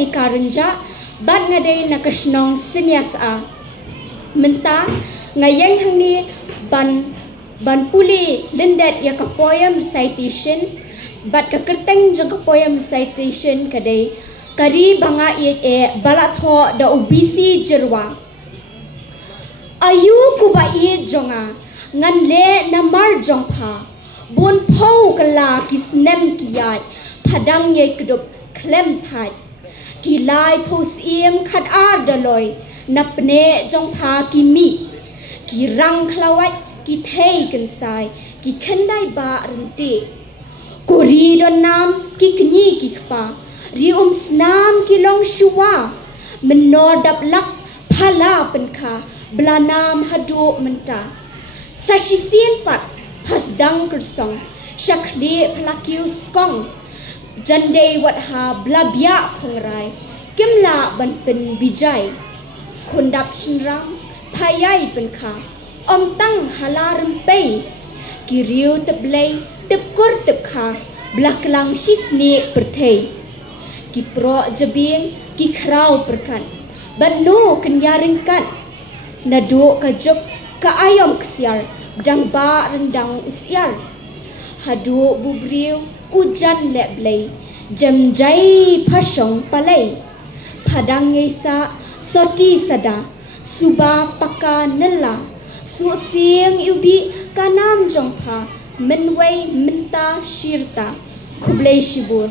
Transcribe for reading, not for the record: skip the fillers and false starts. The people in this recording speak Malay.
ni karunja bat ngadai nakasnong sinias a menta ngayang hangni ban puli lendet ya ka poem recitation bat ka kerteng jang ka poem recitation kadai kari banga e balatho da ubisi jerwa ayu kuba e jonga ngan le namar jongpha bun phau kala kisnem kiyai phadang ye kudup klem thai ki lai phos im khat ar daloi napne jongpha ki mi ki rang khlawai ki thei kan sai ki khandai ba renti kori don nam ki kni ki khpa ri snam ki long shuwa menor dap lak phala penkha blanam hadu menta sashisien pat hasdang kersong shakli phlakiu skong jandei wat ha blabya phongrai kimla banpen bijai khondap shinram phayai penkha om tang halaram pe kiriu teblei tepkur tepkha blaklang shisni perthei ki pro jabing ki khrau perkan banno kenyaringkan nado kajok ka ayom kesiar dang ba rendang usiar hadu bubriu ujan leblei jamjai phasong palai phadang ngesa soti sada suba paka nela su siang ubi kanam jongpha menwei menta shirta khublei shibur